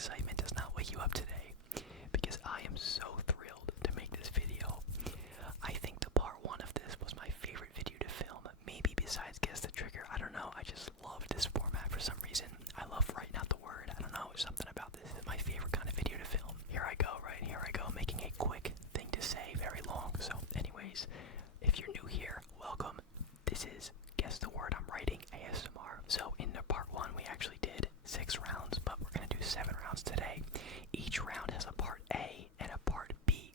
excitement does not wake you up today, because I am so thrilled to make this video. I think the part 1 of this was my favorite video to film, maybe besides Guess the Trigger. I don't know, I just love this format for some reason. I love writing out the word. I don't know, something about this is my favorite kind of video to film. Here I go, making a quick thing to say, very long. So anyways, if you're new here, welcome. This is Guess the Word I'm Writing ASMR. So in the part 1 we actually did 6 rounds, but we're going to do 7 rounds today. Each round has a part A and a part B.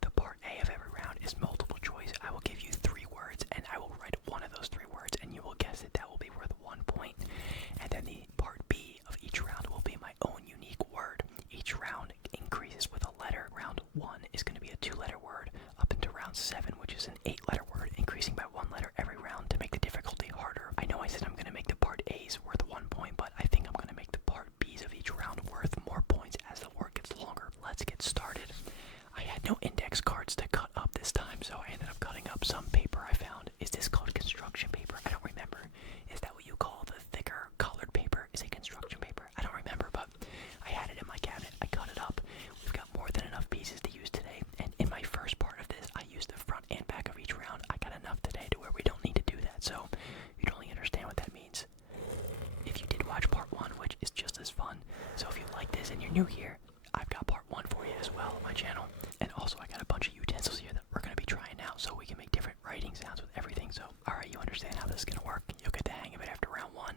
The part A of every round is multiple choice. I will give you 3 words and I will write one of those 3 words and you will guess it. That will be worth 1 point. And then the part B of each round will be my own unique word. Each round increases with a letter. Round 1 is going to be a 2-letter word up into round 7, which is an 8-letter word, increasing by 1 letter every round to make the difficulty harder. I know I said I'm going to make the part A's worth 1 point, but I think I'm going to make the part B's of each round worth more points as the word gets longer. Let's get started. I had no index cards to cut up this time, so I ended up cutting up some paper I found. Is this called construction paper? I don't remember. Is that what you call the thicker colored paper? Is it construction paper? I don't remember, but I had it in my cabinet. I cut it up. We've got more than enough pieces to use today, and in my first part of this, I used the front and back of each round. I got enough today to where we don't need to do that, so you'd only understand what that means if you did watch part 1, which is just as fun. So if you like this and you're new here, I've got part 1 for you as well on my channel. And also I got a bunch of utensils here that we're going to be trying out so we can make different writing sounds with everything. So alright, you understand how this is going to work. You'll get the hang of it after round 1.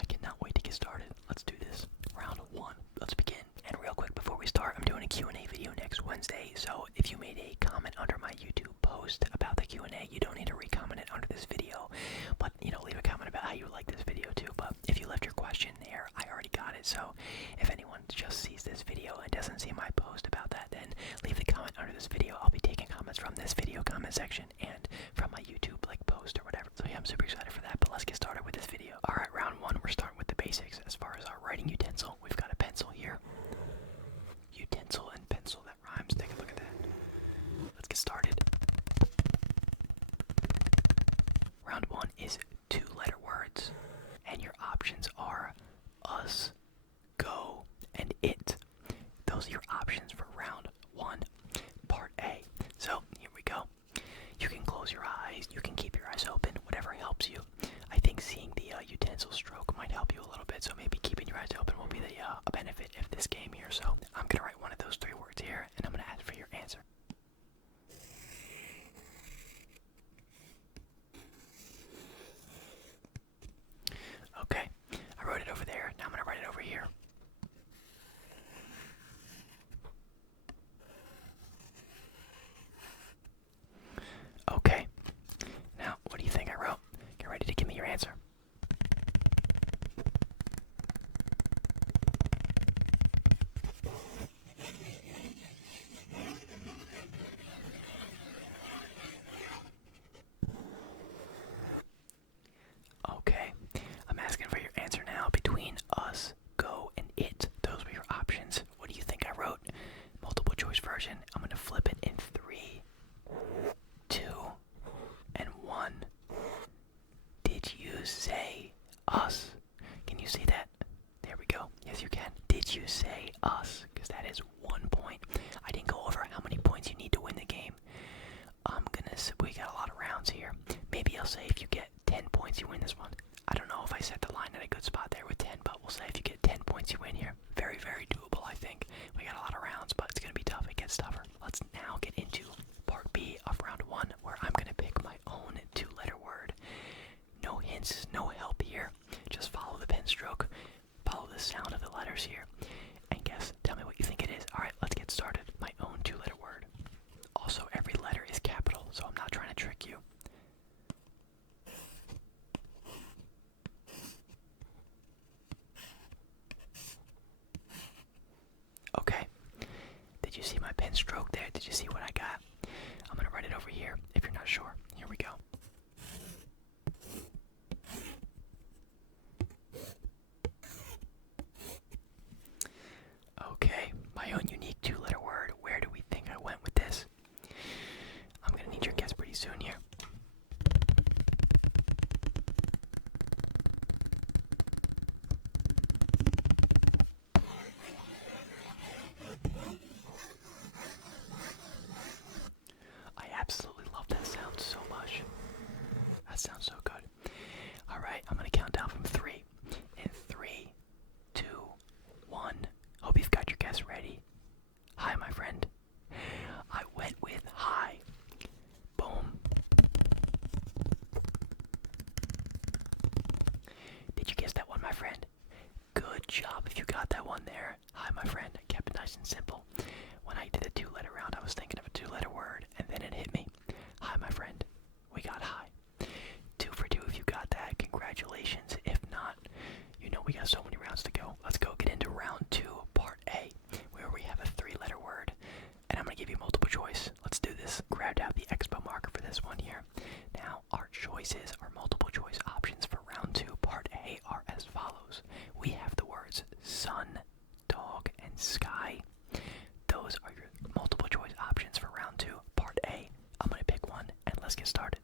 I cannot wait to get started. Let's do this. Round 1. Let's begin. And real quick before we start, I'm doing a Q&A video next Wednesday. So if you made a comment under my YouTube post about the Q&A, you don't need to re-comment it under this video. But, leave a comment about how you like this video too. But if you left your question there, I already got it. So if anyone just sees this video and doesn't see my post about that, then leave the comment under this video. I'll be taking comments from this video comment section and from my YouTube post or whatever. So yeah, I'm super excited for that, but let's get started with this video. Alright, round 1, we're starting with the basics. As far as our writing utensil, we've got a pencil here. Utensil and pencil, that rhymes. Take a look at that. Let's get started. Round 1 is 2-letter words, and your options are us, go, and it. Those are your options for round 1, part A. So here we go. You can close your eyes, you can keep your eyes open, whatever helps you. I think seeing the utensil stroke might help you a little bit, so maybe keeping your eyes open will be a benefit of this game here. So I'm going to write one of those 3 words here, and I'm going to ask for your answer. Okay, I wrote it over there, now I'm going to write it over here. Okay, now what do you think I wrote? Get ready to give me your answer. Okay, I'm asking for your answer now. Between us, go, and it, those were your options. What do you think I wrote? Multiple choice version. I'm going to flip it in 3, 2, and 1. Did you say us? Can you see that? There we go. Yes, you can. Did you say us? Because that is 1 point. I didn't go over how many points you need to win the game. We got a lot of rounds here. Maybe I'll say if you get 10 points, you win this one. I don't know if I set the line at a good spot there with 10, but we'll say if you get 10 points, you win here. Very, very doable, I think. We got a lot of rounds, but it's going to be tough. It gets tougher. Let's now get into part B of round 1, where I'm going to pick my own 2-letter word. No hints, no help here. Just follow the pen stroke, follow the sound of the letters here, and guess. Tell me what you think it is. Alright, let's get started. My own 2-letter word. Also, every letter is capital, so I'm not trying to trick you. Okay. Did you see my pen stroke there? Did you see what I got? I'm going to write it over here if you're not sure. Here we go. Okay, my own unique 2-letter word. Where do we think I went with this? I'm going to need your guess pretty soon here. Alright, I'm gonna count down from 3. In 3, 2, 1. Hope you've got your guess ready. Hi, my friend. I went with hi. Boom. Did you guess that one, my friend? Good job if you got that one there. Hi, my friend. I kept it nice and simple. When I did the 2-letter round, I was thinking of a 2-letter word, and then it hit me. Hi, my friend. We got hi. 2 for 2 if you got that. Congratulations. If not, you know we got so many rounds to go. Let's go get into round 2, part A, where we have a 3-letter word. And I'm going to give you multiple choice. Let's do this. Grabbed out the expo marker for this one here. Now, our choices, our multiple choice options for round 2, part A, are as follows. We have the words sun, dog, and sky. Those are your multiple choice options for round 2, part A. I'm going to pick one, and let's get started.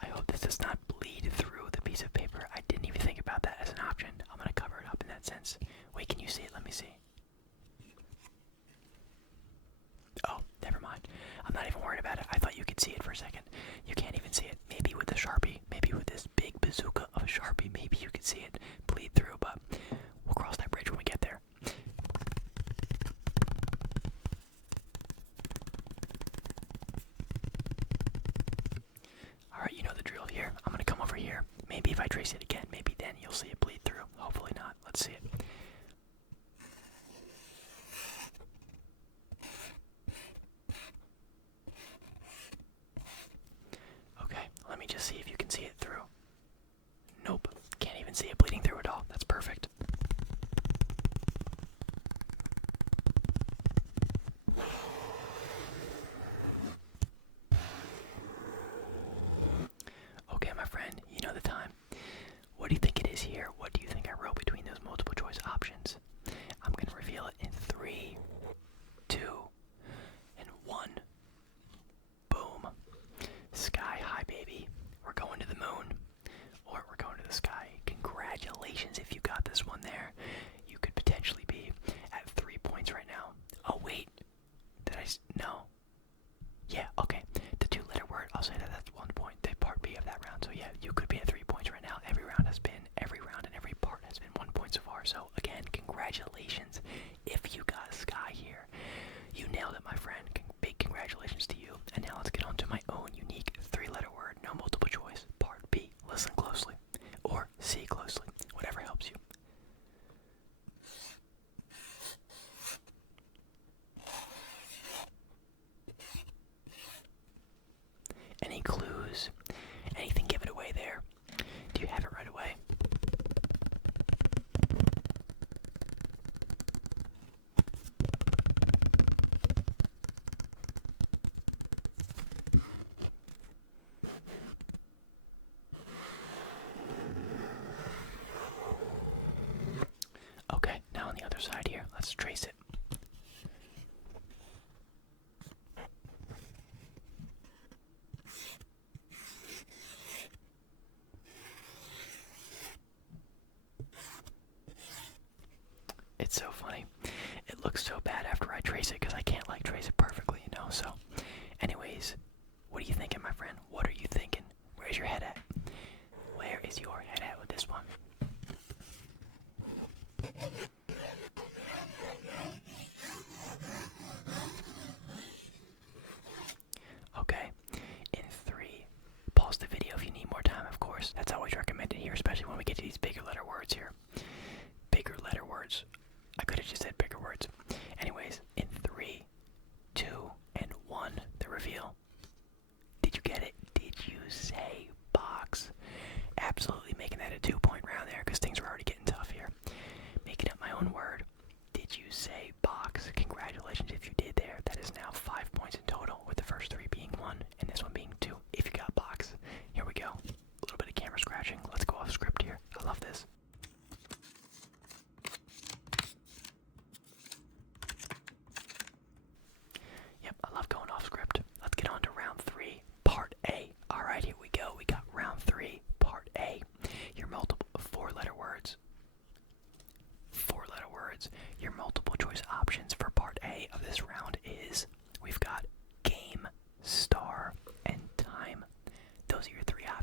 I hope this does not bleed through the piece of paper. I didn't even think about that as an option. I'm going to cover it up in that sense. Wait, can you see it? Let me see. Oh, never mind. I'm not even worried about it. I thought you could see it for a second. You can't even see it. Maybe with a Sharpie, maybe with this big bazooka of a Sharpie, maybe you could see it bleed through, but we'll cross that bridge when we get there. Alright, you know the drill here. I'm going to come over here. Maybe if I trace it again, maybe then you'll see it bleed through. Hopefully not. Let's see it. Okay, let me just see if you can see it through. Nope, can't even see it bleeding through at all. That's perfect. Okay, my friend, you know the time. What do you think it is here? What do you think I wrote between those multiple choice options? I'm going to reveal it in 3, 2, and 1. Boom. Sky high, baby. We're going to the moon. Or we're going to the sky. Congratulations if you got this one there. You could potentially be at 3 points right now. Oh, wait. No. Yeah, okay. The 2-letter word, I'll say that that's 1 point. The part B of that round. So yeah, you could be at 3 points right now. Every round and every part has been 1 point so far. So again, congratulations if you got a sky here. You nailed it, my friend. Big congratulations to you. And now let's get on to my own unique 3-letter word, no multiple choice, part B. Listen closely. Or see closely. Whatever helps you. Any clues? Anything give it away there? Do you have it right away? Okay, now on the other side here, let's trace it. It's so funny. It looks so bad after I trace it because I can't like trace it perfectly, you know. So, anyways, what are you thinking, my friend? What are you thinking? Where's your head at? Where is your head at with this one? Okay, in 3, pause the video if you need more time, of course. That's always recommended here, especially when we get to these bigger letter words here. Bigger letter words. I could have just said bigger words. Anyways, in 3, 2, and 1, the reveal. Did you get it? Did you say box? Absolutely making that a 2-point round there because things are already getting tough here. Making up my own word. Did you say box? Congratulations if you did there. That is now 5 points in total, with the first 3 being 1 and this one being 2 if you got box. Here we go. A little bit of camera scratching. Let's go off script here. I love this.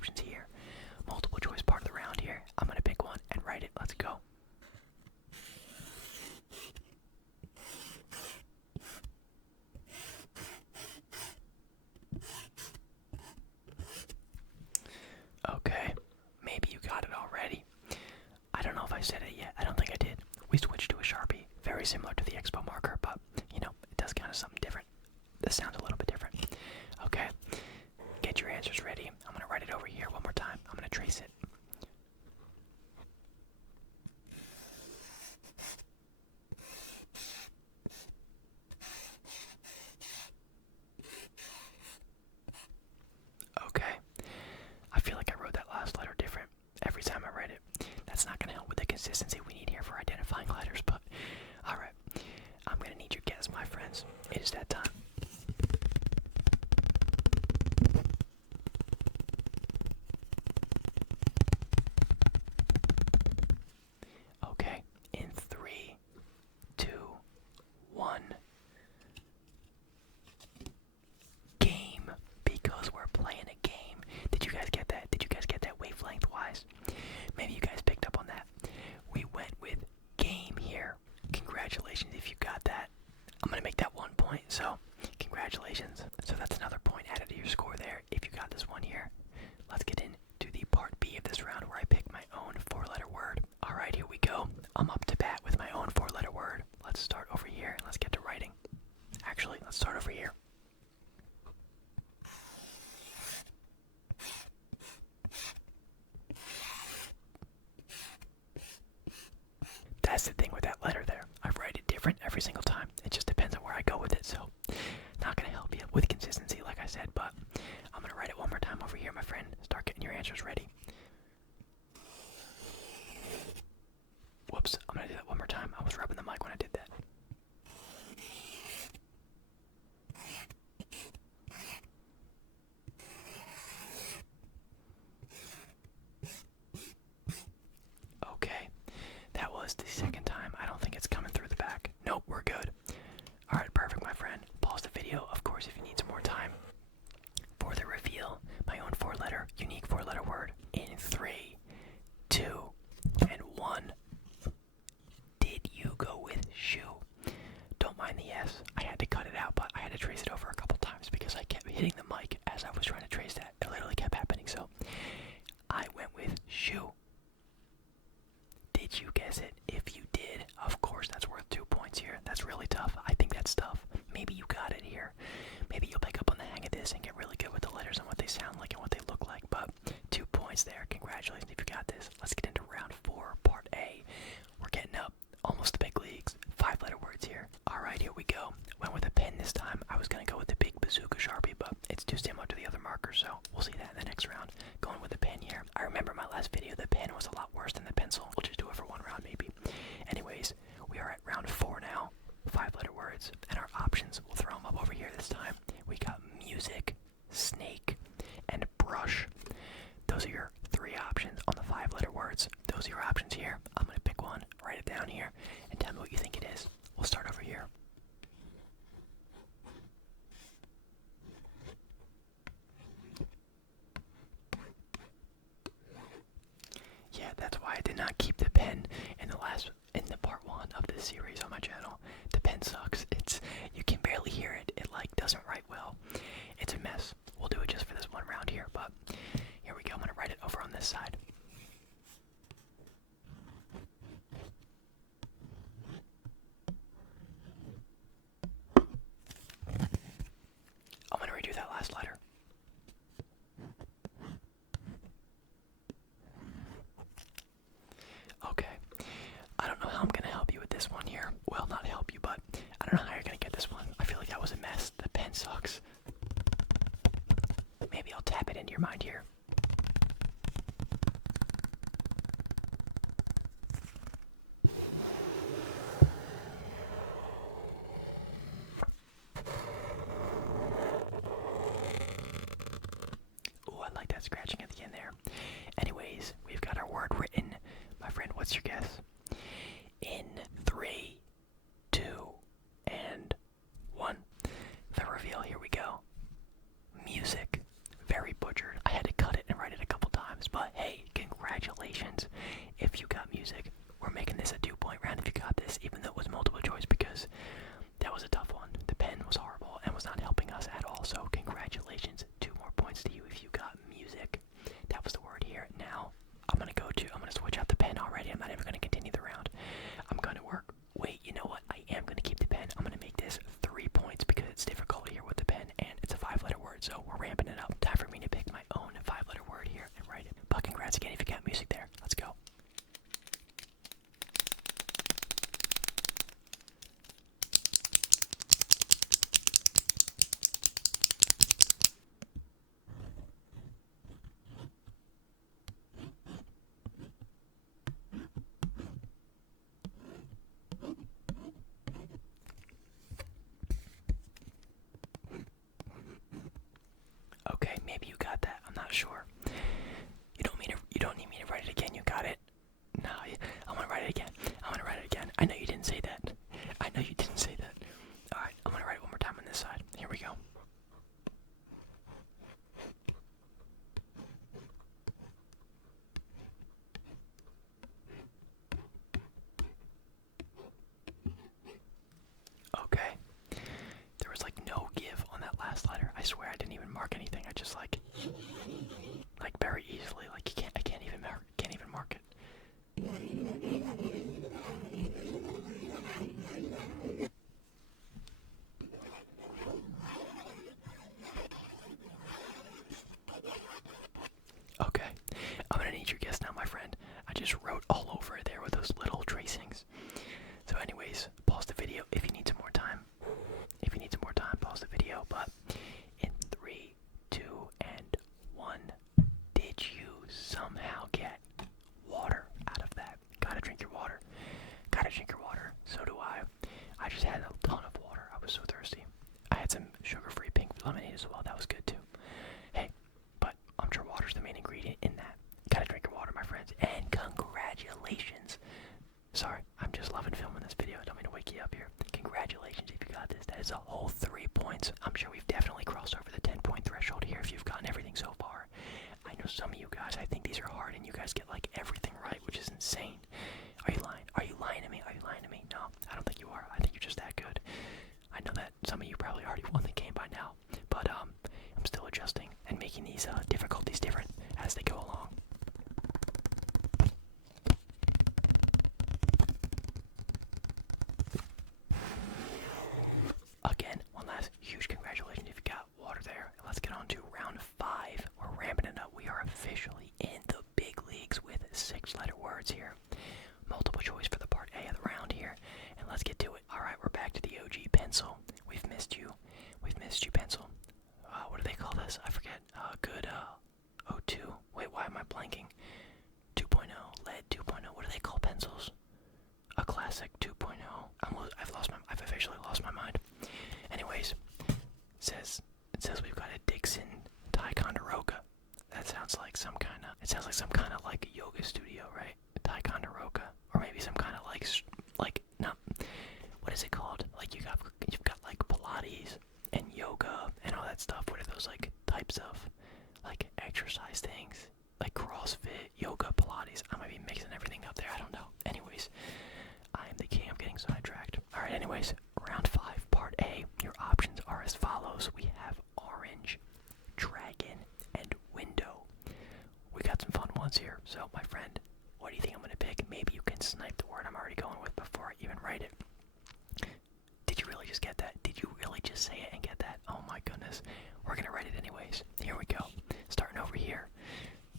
options here. Multiple choice part of the round here. I'm gonna pick one and write it. Let's go. Okay, maybe you got it already. I don't know if I said it yet. I don't think I did. We switched to a Sharpie, very similar to the Expo marker, but you know, it does kind of something different. This sounds a little bit different. Okay, get your answers ready. I'm gonna write it over here one more time. I'm gonna trace it. Okay, I feel like I wrote that last letter different every time I write it. That's not gonna help with the consistency we need here for identifying letters, but alright. I'm gonna need your guess, my friends. It is that time. Okay, in 3, 2, 1. Game, because we're playing a game. Did you guys get that? Did you guys get that wavelength wise? Maybe you guys picked up on that. We went with game here. Congratulations if you got that. I'm gonna make that 1 point, so congratulations. So that's another point added to your score there if you got this one here. Let's get into the part B of this round where I pick my own 4-letter word. Alright, here we go. I'm up to bat with my own 4-letter word. Let's start over here and let's get to writing. Actually, let's start over here. That's the thing with that letter there. I write it different every single time. It just depends on where I go with it, so not gonna help you with consistency like I said, but I'm gonna write it one more time over here, my friend. Start getting your answers ready. Whoops, I'm gonna do that one more time. I was rubbing the mic when I did that. Okay, that was the second time. I don't think it's coming through the back. Nope, we're good. Alright, perfect, my friend. Pause the video, of course, if you need some more time. For the reveal, my own 4-letter, unique 4-letter word. In 3, 2, and 1. Did you go with shoe? Don't mind the S. I had to cut it out, but I had to trace it over a couple times because I kept hitting the mic as I was trying to trace that. It literally kept happening, so I went with shoe. Did you guess it? If you did, of course, that's worth 2 points here. That's really tough. I think that's tough. Maybe you got it here. Maybe you'll pick up on the hang of this and get really good with the letters and what they sound like and what they look like. But 2 points there. Congratulations if you got this. Let's get into round 4, part A. We're getting up almost the big leagues. 5-letter words here. Alright, here we go. Went with a pen this time. I was going to go with the big bazooka Sharpie, but it's too similar to the other markers, so we'll see that in the next round. Going with the pen here. I remember my last video, the pen was a lot worse than the pencil. We'll just do it for one round maybe. Anyways, we are at round 4 now. 5-letter words. And our options, we'll throw them up over here this time. We got music, snake, and brush. Those are your 3 options on the 5-letter words. Those are your options here. I'm going to pick one, write it down here, and tell me what you think it is. We'll start over here. Yeah, that's why I did not keep the pen in the part 1 of this series on my channel. The pen sucks. You can barely hear it. It like doesn't write well. It's a mess. We'll do it just for this one round here, but here we go. I'm gonna write it over on this side. I'm gonna redo that last letter. Okay. I don't know how I'm gonna help you with this one here. Well, not help you, but I don't know how you're gonna get this one. I feel like that was a mess. The pen sucks. Maybe I'll tap it into your mind here. Ooh, I like that scratching at the end there. Anyways, we've got our word written. My friend, what's your guess? In 3, 2, and 1. The reveal, here we go. Music. Very butchered. I had to cut it and write it a couple congratulations if you got music. We're making this a 2-point round if you got this, even though it was multiple choice, because that was a tough one. The pen was horrible and was not helping us at all, so congratulations. 2 more points to you if you got music. That was the word here. Now, I'm gonna switch out the pen already. I'm not even gonna continue the round. I'm gonna work. Wait, you know what? I am gonna keep the pen. I'm gonna make this 3 points because it's difficult here with the pen, and it's a 5-letter word, so we're ramping it up. Time for me to pick my own 5-letter word here and write it. But congrats again if you got music there. Let's go. Okay, maybe you got that. I'm not sure. You don't need me to write it again. You got it. No, I'm gonna write it again. I'm gonna write it again. I know you didn't say that. I know you didn't say that. All right, I'm gonna write it one more time on this side. Here we go. Okay. There was like no give on that last letter. I swear I didn't even mark anything. I just like very easily, like I can't even mark it. Okay, I'm gonna need your guess now, my friend. I just wrote all over it there with those little tracings. So anyways, pause the video if you need some more time. If you need some more time, pause the video. But in 3, 2, and 1, did you somehow get water out of that? Gotta drink your water. Gotta drink your water. So do I. I just had a ton of water. I was so thirsty. I had some sugar-free pink lemonade as well. That was good too. Hey, but I'm sure water's the main ingredient in that. Gotta drink your water, my friends. And congratulations. Sorry, I'm just loving filming this video. I don't mean to wake you up here. Congratulations if you got this. That is a whole 3 points. I'm sure we've definitely crossed over the 10-point threshold here if you've gotten everything so far. I know some of you guys, I think these are hard, and you guys get like everything right, which is insane. Are you lying? Are you lying to me? Are you lying to me? No, I don't think you are. I think you're just that good. I know that some of you probably already won the game by now, but I'm still adjusting and making these difficulties different as they go along. Again, one last huge congratulations if you got water there. Let's get on to round 5. We're ramping it up. We are officially in the big leagues with 6-letter words here. Multiple choice for the part A of the round here. And let's get to it. Alright, we're back to the OG pencil. We've missed you. We've missed you, pencil. What do they call this? I forget. Good, O2. Wait, why am I blanking? 2.0. Lead 2.0. What do they call pencils? A classic 2.0. I've officially lost my mind. Anyways, it says we've got a Dixon Ticonderoga. That sounds like some kind of like yoga studio, right? Ticonderoga, or maybe some kind of like not. What is it called? Like you've got like Pilates and yoga and all that stuff. What are those like types of like exercise things? Like CrossFit, yoga, Pilates. I might be mixing everything up there. I don't know. Anyways, I am the king. I'm getting sidetracked. Alright, anyways, round 5, part A. Your options are as follows. We have orange, dragon, and window. We got some fun ones here. So, my friend, what do you think I'm going to pick? Maybe you can snipe the word I'm already going with before I even write it. Did you really just get that? Did you really just say it and get that? Oh my goodness. We're going to write it anyways. Here we go. Starting over here.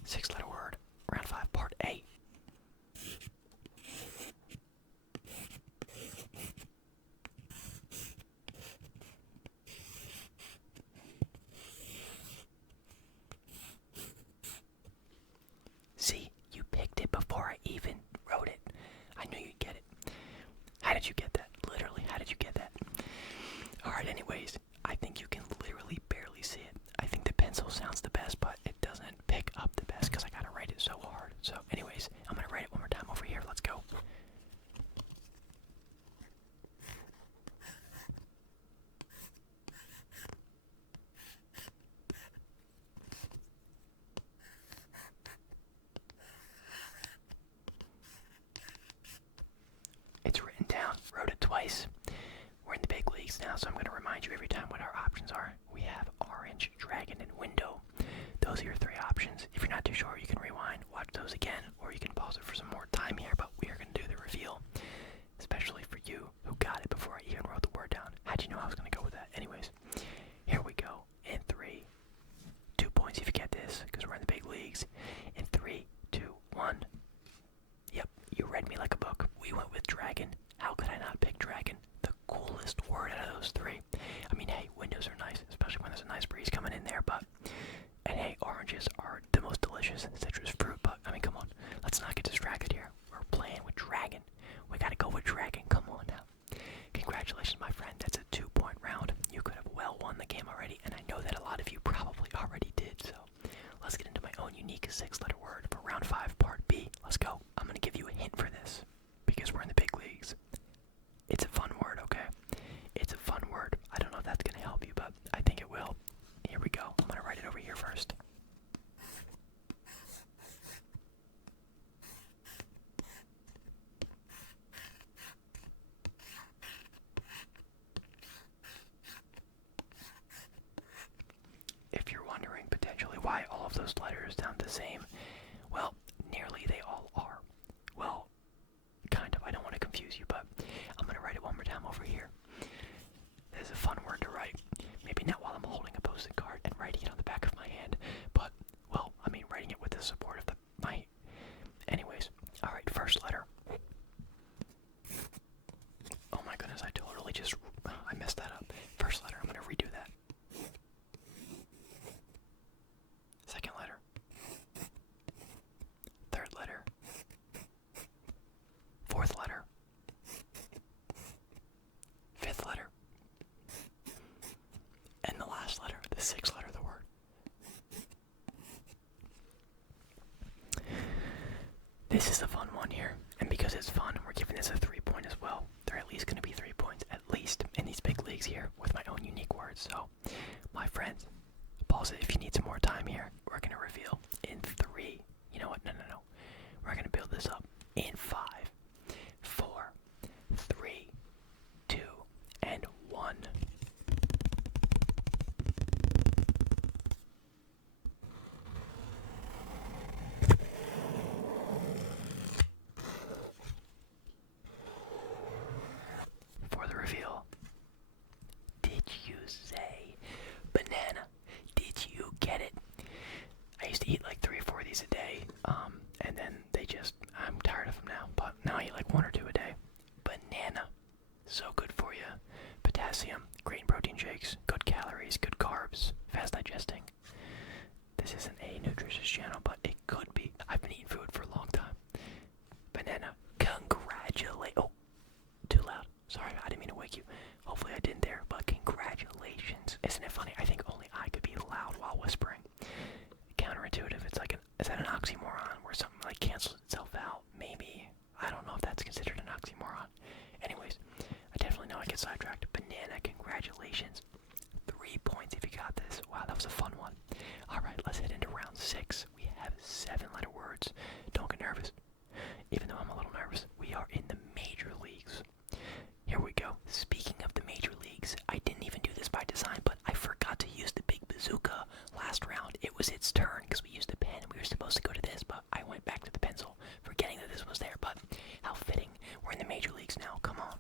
6-letter word. Round 5, part A. See, you picked it before I even wrote it. I knew you'd get it. How did you get that? Literally, how did you get that? Alright, anyways, I think you can literally barely see it. I think the pencil sounds the best, but it doesn't pick up the best because I gotta write it so hard. So, anyways, I'm gonna write it one more time over here. Let's go. leagues now, so I'm going to remind you every time what our options are. We have orange, dragon, and window. Those are your three options. If you're not too sure, you can rewind, watch those again, or you can pause it for some more time here, but we are going to do the reveal, especially for you who got it before I even wrote the word down. How'd you know I was going to go with that? Anyways, here we go. In 3, 2 points if you get this, because we're in the big leagues. In 3, 2, 1. Yep, you read me like a book. We went with dragon. How could I not pick dragon? The coolest word out of those three. I mean, hey, windows are nice, especially when there's a nice breeze coming in there, but... And hey, oranges are the most delicious citrus fruit, but, I mean, come on. Let's not get distracted here. We're playing with dragon. We gotta go with dragon. Come on now. Congratulations, my friend. That's a 2-point round. You could have well won the game already, and I know that a lot of you probably already did, so... Let's get into my own unique 6-letter word for round 5, part B. Let's go. I'm gonna give you a hint for this, because we're in the big leagues. It's a fun word, okay? It's a fun word. I don't know if that's gonna help you, but I think it will. Here we go. I'm gonna write it over here first. If you're wondering potentially why all of those letters sound the same, well, nearly they all are. Well, kind of. I don't want to confuse you, but I'm going to write it one more time over here. This is a fun word to write. Maybe not while I'm holding a post-it card and writing it on the back of my hand, but, well, I mean writing it with the support of my... Anyways, alright, first letter. Oh my goodness, I totally just... I messed that up. First letter, I'm going to redo that. Second letter. Third letter. Fourth letter. Fifth letter. And the last letter, the 6th letter of the word. This is a fun one here, and because it's fun, we're giving this a 3-point as well. There are at least going to be 3 points, at least, in these big leagues here, with my own unique words. So, my friends, pause it if you need some more time here. We're going to reveal in 3. You know what? No. We're going to build this up in 5, 4, 3, 2, and 1. For the reveal, did you say banana? Did you get it? I used to eat like 3 or 4 of these a day, and then I'm tired of them now, but now I eat like 1 or 2 a day. Banana, so good for you. Potassium, great in protein shakes, good calories, good carbs, fast digesting. This isn't a nutritious channel, but it could be. I've been eating food for a long time. Banana, oh, too loud. Sorry, I didn't mean to wake you. Hopefully I didn't there, but congratulations. Isn't it funny? I think only I could be loud while whispering. Counterintuitive. Is that an oxymoron where something like cancels itself out? Maybe. I don't know if that's considered an oxymoron. Anyways, I definitely know I get sidetracked. Banana, congratulations. 3 points if you got this. Wow, that was a fun one. Alright, let's head into round 6. We have 7-letter words. Don't get nervous. Even though I'm a little nervous, we are in the major leagues. Here we go. Speaking of the major leagues, I didn't even do this by design, but I forgot to use the big bazooka last round. It was its turn because we used the pen and we were supposed to go to this, but I went back to the pencil, forgetting that this was there. But how fitting. We're in the major leagues now. Come on.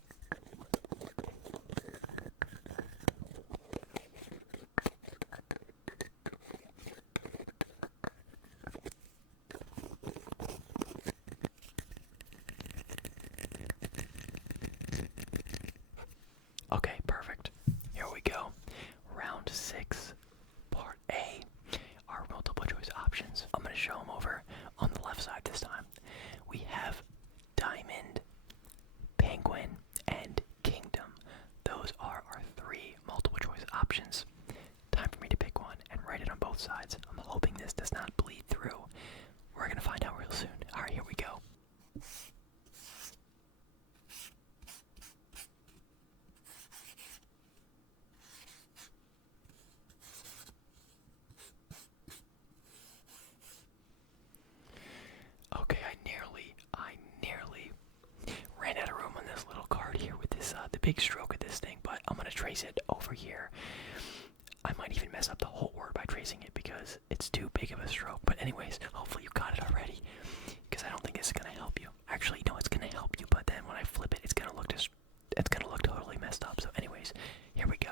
Okay, perfect. Here we go. Round 6, part A. Our multiple choice options. I'm going to show them over on the left side this time. We have diamond, penguin, and kingdom. Those are our 3 multiple choice options. Time for me to pick one and write it on both sides. I'm hoping this does not bleed through. We're going to find out real soon. Alright, here we go. Okay, I nearly ran out of room on this little card here with this, the big stroke of this thing, but I'm gonna want to trace it over here. I might even mess up the whole word by tracing it because it's too big of a stroke. But anyways, hopefully you got it already, because I don't think this is gonna help you. Actually, no, it's gonna help you, but then when I flip it, it's gonna look totally messed up. So anyways, here we go.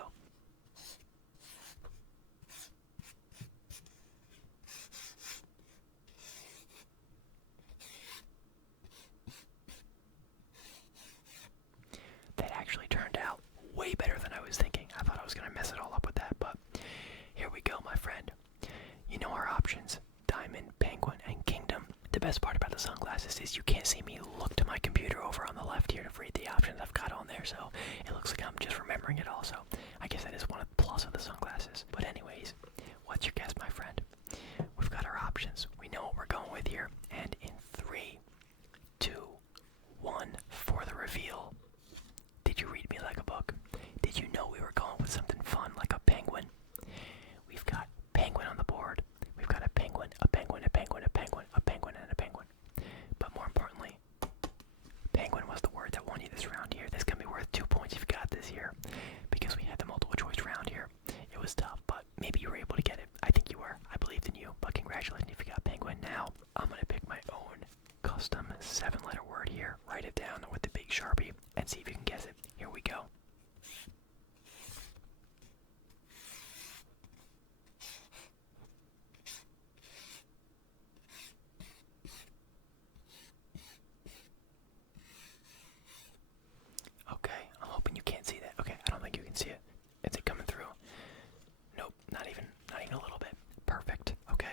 That actually turned out way better than I was thinking. I thought I was gonna mess it all up with that, but here we go, my friend. You know our options: Diamond, Penguin, and Kingdom. The best part about the sunglasses is you can't see me look to my computer over on the left here to read the options I've got on there, so it looks like I'm just remembering it all. So I guess that is one of the plus of the sunglasses. But anyways, what's your guess, my friend? We've got our options. We know what we're going with here. And in 3, 2, 1, for the reveal. Did you read me like a book? Did you know we were going with something fun like a penguin? We've got penguin on the board. We've got a penguin, a penguin, a penguin, a penguin, a penguin, and a penguin. But more importantly, penguin was the word that won you this round here. This can be worth 2 points if you got this here, because we had the multiple choice round here. It was tough, but maybe you were able to get it. I think you were. I believed in you, but congratulations if you got penguin. Now, I'm going to pick my own custom 7-letter word here. Write it down with the big Sharpie and see if you can guess it. Here we go. Okay, I'm hoping you can't see that. Okay, I don't think you can see it. Is it coming through? Nope, not even a little bit. Perfect. Okay.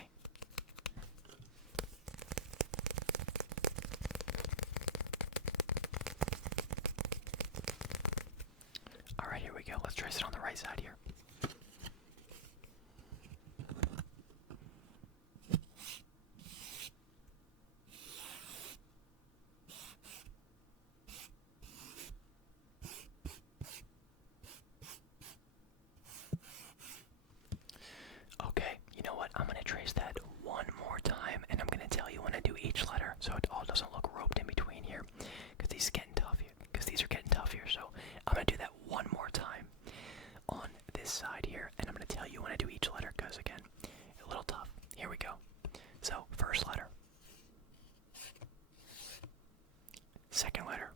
All right, here we go. Let's trace it on the right side here. Okay, you know what? I'm going to trace that one more time, and I'm going to tell you when I do each letter, so it all doesn't look roped in between here, because these are getting tough here. So I'm going to do that one more time on this side here, and I'm going to tell you when I do each letter, because again, a little tough. Here we go. So, first letter. Second letter.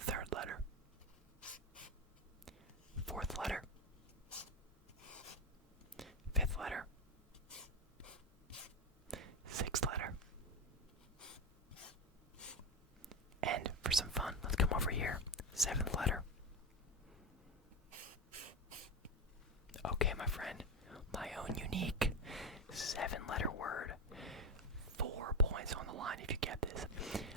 Third letter. Fourth letter. Fifth letter. Sixth letter. And for some fun, let's come over here. 7th letter. Okay, my friend, my own unique 7-letter word. 4 points on the line if you get this.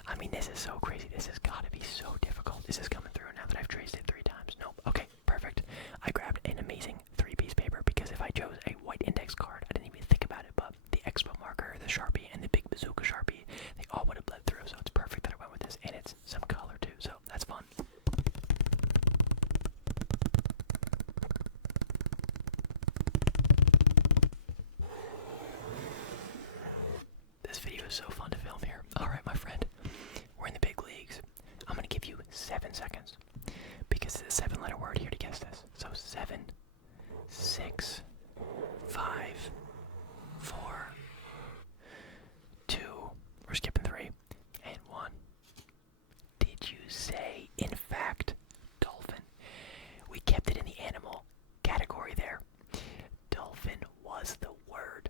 I mean, this is so crazy. This has got to be so difficult. Is this coming through now that I've traced it 3 times? Nope. Okay, perfect. I grabbed an amazing 3-piece paper because if I chose a white index card, I didn't even think about it, but the Expo marker, the Sharpie, and the big bazooka Sharpie, they all would have bled through, so it's perfect that I went with this, and it's some color too, so that's fun. This video is so fun to film here. Alright, my friend, we're in the big leagues. I'm going to give you 7 seconds, because it's a 7-letter word here to guess this. So 7, 6, 5, 4, 2, we're skipping 3, and 1. Did you say, in fact, dolphin? We kept it in the animal category there. Dolphin was the word.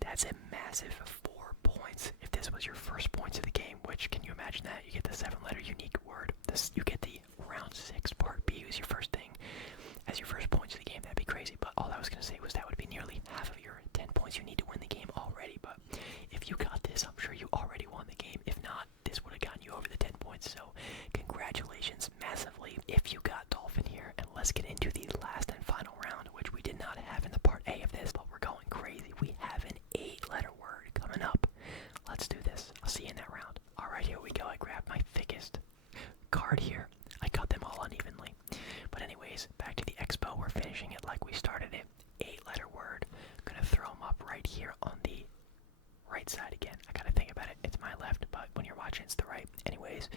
That's a massive 4 points. If this was your first points of the game, which, can you imagine that? You get the 7-letter unique word. You get the round 6 part B was your first thing. As your first points of the game, that'd be crazy. But all I was going to say was that would be nearly half of your 10 points you need to win the game already. But if you got this, I'm sure you already won the game. If not, this would have gotten you over the 10 points. So congratulations massively if you got dolphin here. And let's get into the last and final round, which we did not have in the part A of this, but we're going crazy. We have an 8-letter word coming up. Let's do this. I'll see you in that round. Alright, here we go. I grabbed my thickest card here. I cut them all unevenly. But anyways, back to the Expo. We're finishing it like we started it. 8-letter word. Gonna throw them up right here on the right side again. I gotta think about it. It's my left, but when you're watching, it's the right. Anyways,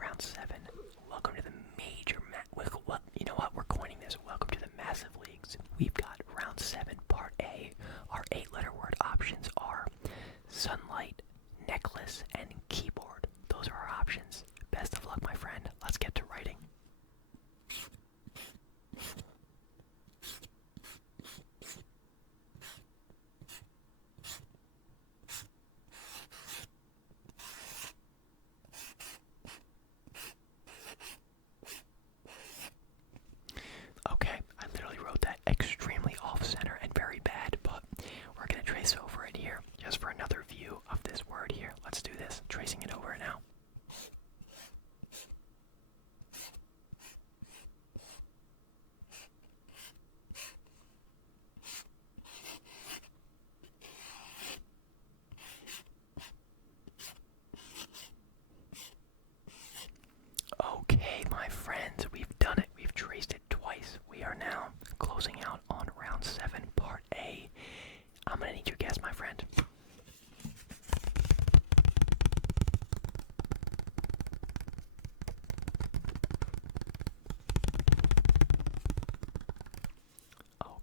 round 7. round 7, part A. Our 8-letter word options are sunlight, necklace, and keyboard. Those are our options. Best of luck, my friend. Let's get to writing. Okay, I literally wrote that extremely off-center and very bad, but we're going to trace over it here just for another view of this word here. Let's do this, tracing it over now. Okay, my friends, we've done it. We've traced it twice. We are now closing out on round 7, part A. I'm gonna need your guess, my friend.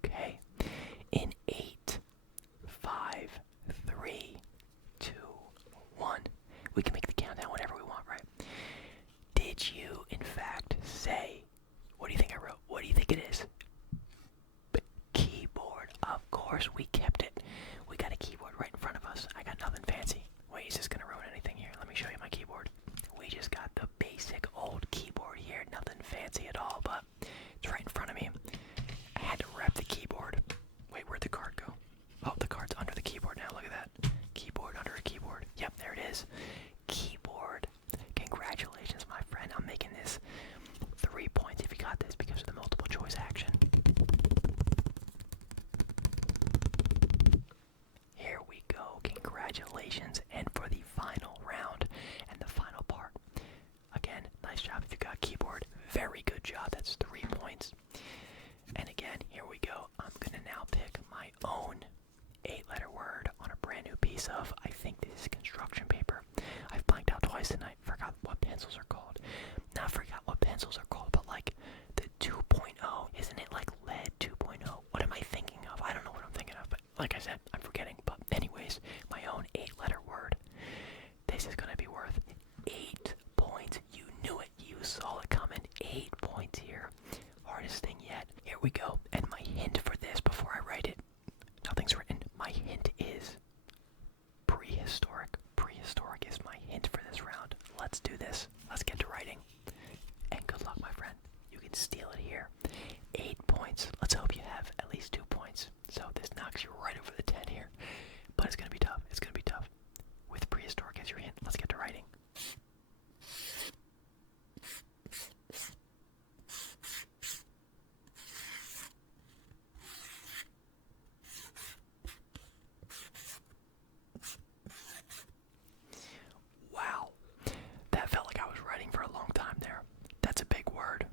Okay. In 8, 5, 3, 2, 1. We can make the countdown whenever we want, right? Did you, in fact, say, what do you think I wrote? What do you think it is? Keyboard. Of course, we kept it. We got a keyboard right in front of us. I got nothing fancy. Wait, is this going to ruin anything here? Let me show you my keyboard. We just got the basic old keyboard here. Nothing fancy at all, but it's right in front of me. I had to wrap the keyboard. Wait, where'd the card go? Oh, the card's under the keyboard now. Look at that. Keyboard under a keyboard. Yep, there it is. Keyboard. Congratulations, my friend. I'm making this 3 points if you got this because of the multiple choice action. Here we go. Congratulations. And for the final round and the final part. Again, nice job if you got keyboard. Very good job. That's 3 points. And again, here we go. I'm going to now pick my own 8-letter word on a brand new piece of, I think this is construction paper. I've blanked out twice tonight. Forgot what pencils are called. Not forgot what pencils are called, but like the 2.0. Isn't it like lead 2.0? What am I thinking of? I don't know what I'm thinking of, but like I said, I'm forgetting. But anyways, my own 8-letter word. This is going to be worth 8 points. You knew it. You saw it coming. 8 points here. Hardest thing yet. Here we go. And my hint for this before I write it. Nothing's written. My hint is prehistoric. Prehistoric is my hint for this round. Let's do this. Let's get to writing. And good luck, my friend. You can steal it here. 8 points. Let's hope you have at least 2 points. So this knocks you right over the 10 here. But it's going to be tough. It's going to be tough. With prehistoric as your hint, let's get to writing. Wow. That felt like I was writing for a long time there. That's a big word.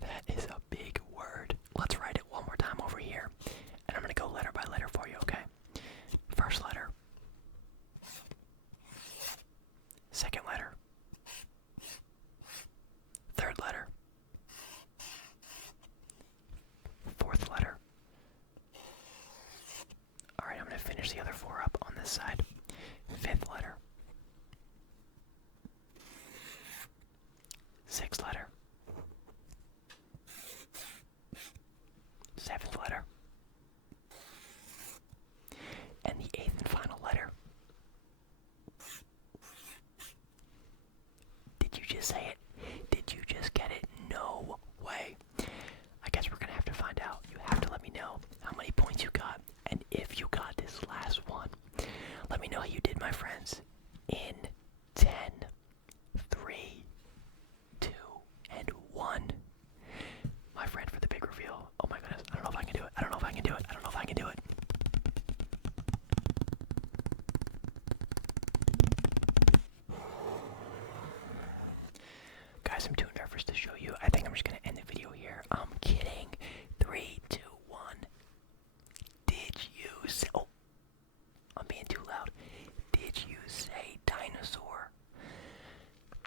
That is a big word. Let's write it one more time over here. And I'm going to go letter by letter for you, okay? First letter. Second letter. Third letter. Fourth letter. Alright, I'm going to finish the other 4 up on this side. Fifth letter. Sixth letter. Seventh letter. And the 8th and final letter. Did you just say it? Did you just get it? No way. I guess we're going to have to find out. You have to let me know how many points you got. And if you got this last one, let me know how you did, my friends. In 10, 3, 2, and 1. My friend for the big reveal. Oh my goodness. I don't know if I can do it. I don't know if I can do it. I don't know if I can do it. Guys, I'm too nervous to show you. I think I'm just going to end the video here. I'm kidding. 3, 2, 1. Did you say... Oh, I'm being too loud. Did you say dinosaur?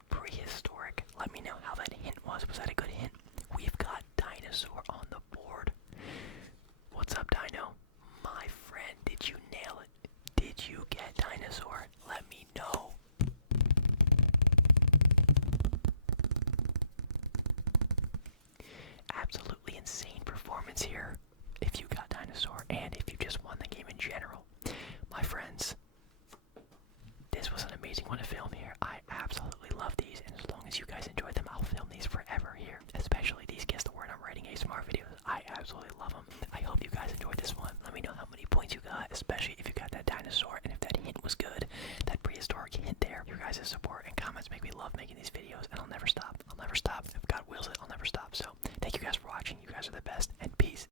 Prehistoric. Let me know how that hint was. Was that a good hint? We've got dinosaur on the board. What's up, Dino? insane performance here if you got Dinosaur and if you just won the game in general. My friends, this was an amazing one to film here. I absolutely love these, and as long as you guys enjoy them, I'll film these forever here. Especially these Guess the Word I'm Writing ASMR videos. I absolutely love them. I hope you guys enjoyed this one. Let me know how many points you got, especially if you got that dinosaur, and if that hint was good, that prehistoric hint there. Your guys' support and comments make me love making these videos, and I'll never stop. I'll never stop. If God wills it, I'll never stop. So, thank you guys for watching. You guys are the best, and peace.